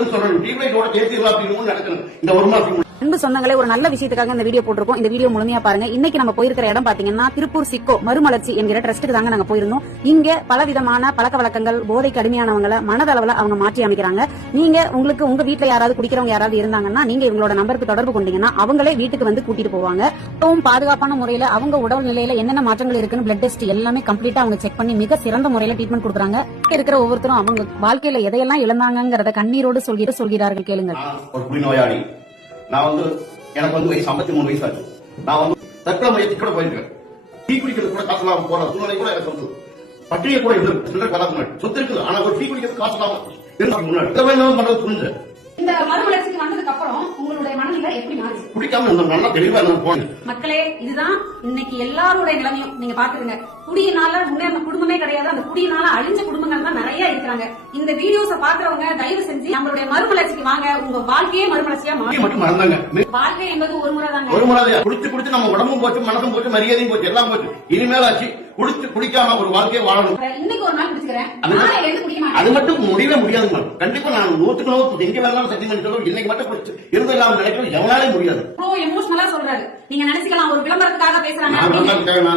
நல்லதுன்னு சொல்லணும். டியூப்லைட்டோட சேர்த்து அப்படின்னு நடக்கணும். இந்த ஒரு மாசம் அன்பு சொந்தங்களே, ஒரு நல்ல விஷயத்துக்காக இந்த வீடியோ போட்டிருக்கோம். இந்த வீடியோ முழுமையா பாருங்க. இன்னைக்கு நம்ம போயிருக்கிற இடம் பாத்தீங்கன்னா திருப்பூர் சிக்கோ மறுமலர்ச்சி என்கிற ட்ரஸ்ட்டுக்கு தாங்க நாங்க போயிருந்தோம். இங்க பலவிதமான பழக்க வழக்கங்கள், போதைக்கு அடிமையானவங்களை மனதளவுல அவங்க மாற்றி அமைக்கிறாங்க. நீங்க உங்களுக்கு உங்க வீட்டுல யாராவது குடிக்கிறவங்க யாராவது இருந்தாங்கன்னா நீங்க இவங்களோட நம்பருக்கு தொடர்பு கொண்டீங்கன்னா அவங்களே வீட்டுக்கு வந்து கூட்டிட்டு போவாங்க. ரொம்பவும் பாதுகாப்பான முறையில அவங்க உடல் நிலையில என்னென்ன மாற்றங்கள் இருக்குன்னு பிளட் டெஸ்ட் எல்லாமே கம்ப்ளீட்டா அவங்க செக் பண்ணி மிக சிறந்த முறையில ட்ரீட்மெண்ட் கொடுக்குறாங்க. இருக்கிற ஒவ்வொருத்தரும் அவங்க வாழ்க்கையில எதையெல்லாம் இழந்தாங்கிறத கண்ணீரோடு சொல்கிறார்கள். கேளுங்க. நான் எனக்கு வயசு 53 வயசு ஆச்சு. நான் தற்கொலை முயற்சி கூட போயிருக்கேன். டீ குடிக்கிறது கூட காசு இல்லாம போற சூழ்நிலை கூட எனக்கு வந்து பட்டினியை கூட இருக்கு. சொத்து இருக்குது, ஆனா ஒரு டீ குடிக்கிறது காசு இல்லாம முன்னாடி பண்றது புரிஞ்சு. இந்த மறுமலர்ச்சிக்கு வந்ததுக்கு அப்புறம் உங்களுடைய மனநிலை எப்படி மாறுச்சு? குடிக்காம நல்லா தெளிவா போனேன். மக்களே, இதுதான் இன்னைக்கு எல்லாருடைய நிலைமையும். நீங்க பாத்துருங்க, குடியினால முன்னேற குடும்பமே கிடையாது. அந்த குடியினால அழிஞ்ச குடும்பங்கள் தான் நிறைய இருக்கிறாங்க. இந்த வீடியோஸ பாக்குறவங்க தயவு செஞ்சு நம்மளுடைய மறுமலர்ச்சிக்கு வாங்க. உங்க வாழ்க்கையே மறுமலர்ச்சியா மாறும். வாழ்க்கை என்பது ஒரு முறை தாங்க. ஒரு முறை குடிச்சு குடிச்சு நம்ம உடம்பும் போச்சு, மனசும் போச்சு, மரியாதையும் போச்சு, எல்லாம் போச்சு. இனிமேல் ஆச்சு குடிக்காம ஒரு வாழ்க்கையை வாழணும். இன்னைக்கு ஒரு நாள் குடிச்சுக்கிறேன், அது மட்டும் முடியவே முடியாது. கண்டிப்பா நான் 100% எங்க வேணாலும் சத்தியம் பண்ணி சொல்றேன். இன்னைக்கு மட்டும் குடிச்சு இருந்து இல்லாம நினைக்கிறது எவனாலே முடியாது. எமோஷனலா சொல்றாரு. நீங்க நினைச்சுக்கலாம் ஒரு விளம்பரத்துக்காக பேசுறாங்க.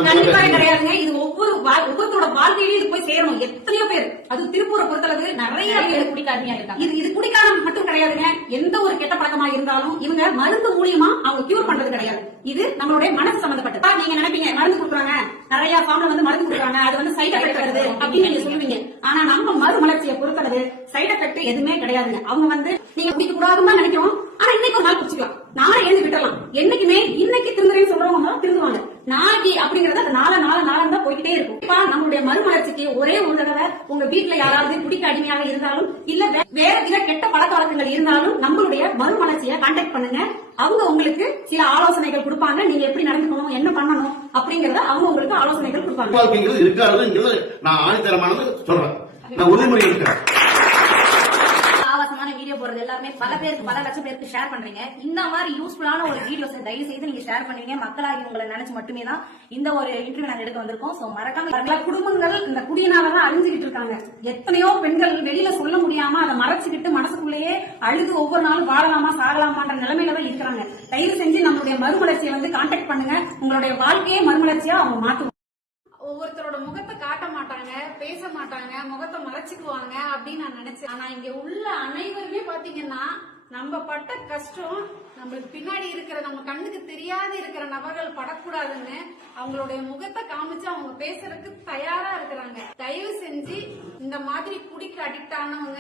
கண்டிப்பா கிடையாதுங்க. இது ஒவ்வொருத்தரோட வாழ்க்கையிலும் இது போய் சேரணும். எத்தனையோ பேர், அது திருப்பூரை பொறுத்தளவு நிறைய பேர் குடிக்காரணியா இருக்காங்க. இது குடிக்காரம் மட்டும் கிடையாதுங்க. எந்த ஒரு கெட்ட பழக்கமா இருந்தாலும் இவங்க மருந்து மூலியமா அவங்க கியூர் பண்றது கிடையாது. இது நம்மளுடைய மனசு சம்பந்தப்பட்டது. நீங்க நினைப்பீங்க மருந்து கொடுக்குறாங்க, நிறைய ஃபார்ம்ல மருந்து கொடுக்குறாங்க, அது சைட் எஃபெக்ட் வருது அப்படின்னு நீங்க சொல்லுவீங்க. ஆனா நம்ம மறுமலர்ச்சியை பொறுத்தளவு சைட் எஃபெக்ட் எதுவுமே கிடையாதுங்க. அவங்க நீங்க குடிக்க கூடாதுன்னு நினைக்கிறோம், ஆனா இன்னைக்கு ஒரு நாள் குடிச்சுக்கலாம், நாளை எழுந்து விட்டுறலாம். என்னைக்குமே இன்னைக்கு திருந்துறேன்னு சொல்றவங்க திருந்துவாங்க. நாளைக்கு அப்படிங்கறது அந்த நாள தான் போய்கிட்டே இருக்கும். இப்ப நம்மளுடைய மறுமலர்ச்சிக்கு ஒரே ஒரு தடவை உங்க வீட்டுல யாராவது குடிக்க அடிமையாக இருந்தாலும் இல்ல வேற வித கெட்ட பழக்க வழக்கங்கள் இருந்தாலும் நம்மளுடைய மறுமலர்ச்சியை கான்டாக்ட் பண்ணுங்க. அவங்க உங்களுக்கு சில ஆலோசனைகள் கொடுப்பாங்க. நீங்க எப்படி நடந்துக்கணும், என்ன பண்ணணும் அப்படிங்கறத அவங்க உங்களுக்கு ஆலோசனைகள் கொடுப்பாங்க. நான் ஆணித்தரமானது சொல்றேன். நான் உறுதிமொழி இருக்கிறேன். வீடியோ போறது எல்லாருமே பல பேருக்கு, பல லட்சம் பேருக்கு ஷேர் பண்றீங்க. இந்த மாதிரி யூஸ்ஃபுல்லான ஒரு வீடியோஸ் தயவு செய்து நீங்க ஷேர் பண்ணுவீங்க. மக்களாகி உங்களை நினைச்சு மட்டுமே தான் இந்த ஒரு இன்டர்வியூ நாங்க எடுக்க வந்திருக்கோம். சோ மறக்காம குடும்பங்கள் இந்த குடியினாலதான் அழிஞ்சுக்கிட்டு இருக்காங்க. எத்தனையோ பெண்கள் வெளியில சொல்ல முடியாம அதை மறைச்சுக்கிட்டு மனசுக்குள்ளேயே அழுது ஒவ்வொரு நாளும் வாழலாமா சாகலாமான்ற நிலைமையில தான் இருக்கிறாங்க. தயவு செஞ்சு நம்மளுடைய மறுமலர்ச்சியை கான்டாக்ட் பண்ணுங்க. உங்களுடைய வாழ்க்கையே மறுமலர்ச்சியா அவங்க மாத்துவாங்க. ஒவ்வொருத்தரோட முகத்தை காட்ட மாட்டாங்க, பேச மாட்டாங்க, முகத்தை மறைச்சுக்குவாங்க அப்படின்னு நான் நினைச்சேன். ஆனா இங்க உள்ள அனைவருமே பாத்தீங்கன்னா நம்ம பட்ட கஷ்டம் நம்மளுக்கு பின்னாடி இருக்கிற, நம்ம கண்ணுக்கு தெரியாத இருக்கிற நபர்கள் படக்கூடாதுன்னு அவங்களுடைய முகத்தை காமிச்சு அவங்க பேசுறதுக்கு தயாரா இருக்கிறாங்க. தயவு செஞ்சு இந்த மாதிரி குடிக்கு அடிக்ட் ஆனவங்க